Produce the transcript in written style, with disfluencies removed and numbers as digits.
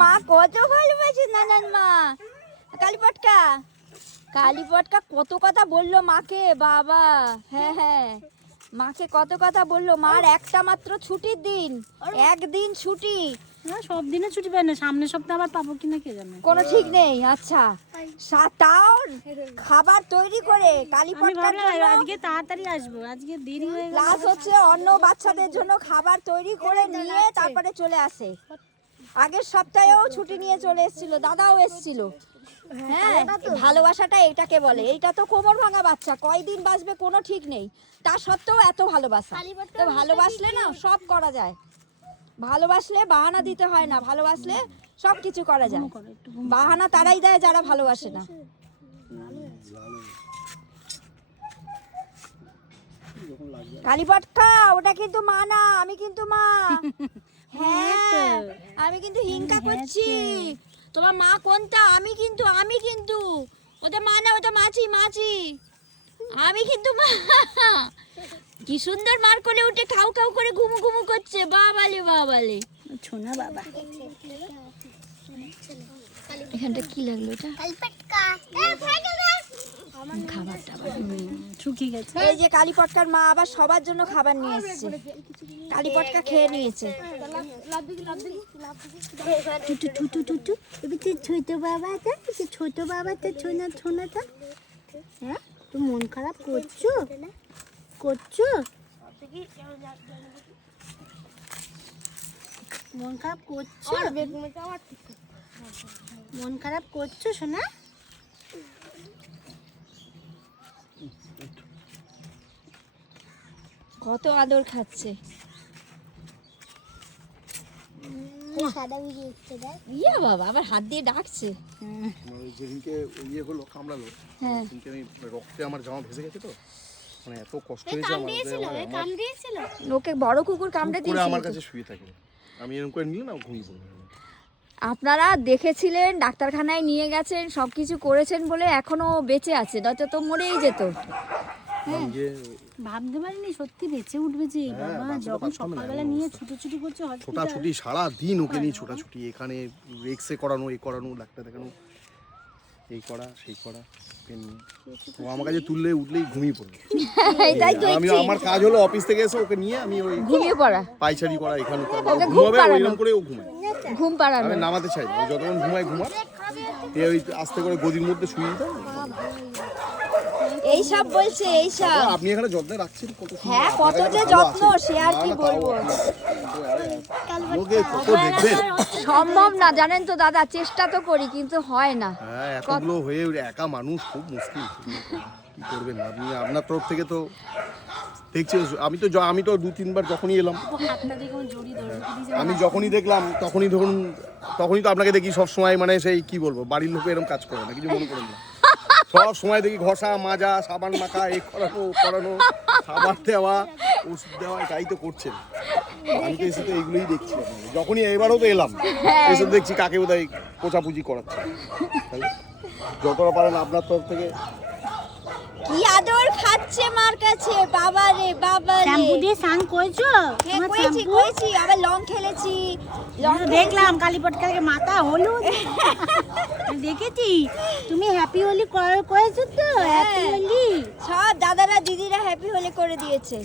মা কত ভালোবাসে নানান মা। কালীপটকা কালীপটকা কত কথা বললো মাকে বাবা। হ্যাঁ হ্যাঁ, মাকে কত কথা বললো। মার একটা মাত্র ছুটির দিন, একদিন ছুটি। না সব দিনে ছুটি পাই না, সামনের সপ্তাহে আবার পাবো কিনা কে জানে। কোনো ঠিক নেই। আচ্ছা তাও খাবার তৈরি করে আমি কালীপটকার ভাবলাম জন্য, আজকে তাড়াতাড়ি আসবো, আজকে দেরি হয়ে গেল। প্লাস হচ্ছে অন্য বাচ্চাদের জন্য খাবার তৈরি করে নিয়ে তারপরে চলে আসে। আগের সপ্তাহেও ছুটি নিয়ে চলে এসেছিল, দাদাও এসেছিল। হ্যাঁ, ভালোবাসাটা এটাকে বলে। এইটা তো কোমর ভাঙা বাচ্চা, কয়দিন বাঁচবে কোনো ঠিক নেই, তা সত্ত্বেও এত ভালোবাসা। তো ভালোবাসলে না সব করা যায়, ভালোবাসলে বাহানা দিতে হয় না, ভালোবাসলে সব কিছু করা যায়। বাহানা তারাই দেয় যারা ভালোবাসে না। কালীপটকা ওটা কিন্তু মা না, আমি কিন্তু মা। হ্যাঁ, আমি কিন্তু হিংসা করছি। তোমার মা কোনটা? আমি কিন্তু ওটা মা না, ওটা মাছি মাছি। আমি কিন্তু মা। কি সুন্দর মার কোলে উঠে খাও খাও করে ঘুমু ঘুমু করছে। বাবালে বাবালে ছোনা বাবা। এখানটা কি লাগলো এটা? খাবার টাবার শুকিয়ে গেছে। এই যে কালীপটকার মা আবার সবার জন্য খাবার নিয়ে এসেছে। কালীপটকা খেয়ে নিয়েছে। টুটু টুটু টুটু, এবার তুই ছোট বাবাটা, ছোট বাবাটা ছোনা ছোনাটা। হ্যাঁ, তুই মন খারাপ করছো করছো? মন খারাপ করছো? মন খারাপ করছো সোনা? কত আদর খাচ্ছে। ইয়া বাবা, আবার হাত দিয়ে ডাকছে। মানে যেদিনকে ইয়ে হলো কামড়ালো, হ্যাঁ, সেদিনকে আমি রক্তে আমার জামা ভেসে গেছে, তো মানে এত কষ্ট হয়েছে আমার। ওকে বড় কুকুর কামড়ে করে আমার দিয়েছিল। কাছে শুয়ে থাকে, আমি এরকম করে নিলে না ঘুমিয়ে পড়বে। আপনারা দেখেছিলেন, ডাক্তারখানায় নিয়ে গেছেন, সবকিছু করেছেন বলে এখনো বেঁচে আছে, নয়তো তো মরেই যেত। আমি যে ভাবতে পারিনি সত্যি বেঁচে উঠবে যে বাবা। বাঁচতে যখন পারতাম না, সকালবেলা এমন নিয়ে অবস্থা। ছুটোছুটি করছে হসপিটাল। ছোটাছুটি সারা দিন ওকে নিয়ে ছোটাছুটি, এখানে এক্সরে করানো, এই করানো, ডাক্তার দেখানো, এই করা সেই করা, পেন নিয়ে। ও আমার কাছে উঠলেই ঘুমিয়ে পড়বে। এটাই তো আমি ইচ্ছে, আমার কাজ হলো অফিস থেকে এসে ওকে নিয়ে আমি ওই ঘুমিয়ে পড়া, পাইচারি করা, এখানে ওকে ঘুম ঘুমাবে, পাড়ানো। ওইরকম করে ও ঘুমায়। ঘুম পাড়ানো। আমি নামাতে চাই না, ও যতক্ষণ ঘুমায় ঘুমা, ওই আস্তে করে গদির মধ্যে শুয়ে দিতাম। এইসব বলছে এইসব। আপনি এখানে যত্ন রাখছেন কত সুন্দর, হ্যাঁ, আপনার কত কাছে যে ভালো যত্ন, আছে। সে আর কি না, না, বলবো। লোকে কত দেখবেন। সম্ভব না জানেন তো দাদা, চেষ্টা তো করি কিন্তু হয় না। হ্যাঁ, এতগুলো হয়ে একা মানুষ খুব মুশকিল। কি করবেন আপনি? আপনার তরফ থেকে তো দেখছি, আমি তো 2-3 বার যখনই এলাম, হাতটা দেখুন জড়িয়ে ধরে আমি যখনই দেখলাম তখনই তো আপনাকে দেখি সব সময়, মানে সেই কি বলবো, বাড়ির লোকে এরকম কাজ করে না, কিছু মনে করেন না। সব সময় দেখি ঘষা মাজা, সাবান মাখা, এ করানো করানো, খাবার দেওয়া, ওষুধ দেওয়া, এটাই তো করছেন। আমি তো এসে তো এইগুলোই দেখছি আপনাকে। যখনই এবারও তো এলাম, এসে দেখছি কাকে বোধহয় পোছাপুছি করাচ্ছে। তাহলে যতটা পারেন আপনার তরফ থেকে। কি আদর খাচ্ছে মার কাছে। বাবা রে বাবা রে। শ্যাম্পু দিয়ে স্নান করেছো? হ্যাঁ, তোমার করেছি শ্যাম্পু? করেছি, আবার লং খেলেছি। লং দেখলাম কালীপটকালকে মাথা হলুদ। আমি দেখেছি তুমি হ্যাপি হোলি করেছো তো? হ্যাপি হোলি সব দাদারা দিদিরা হ্যাপি হলে করে দিয়েছে।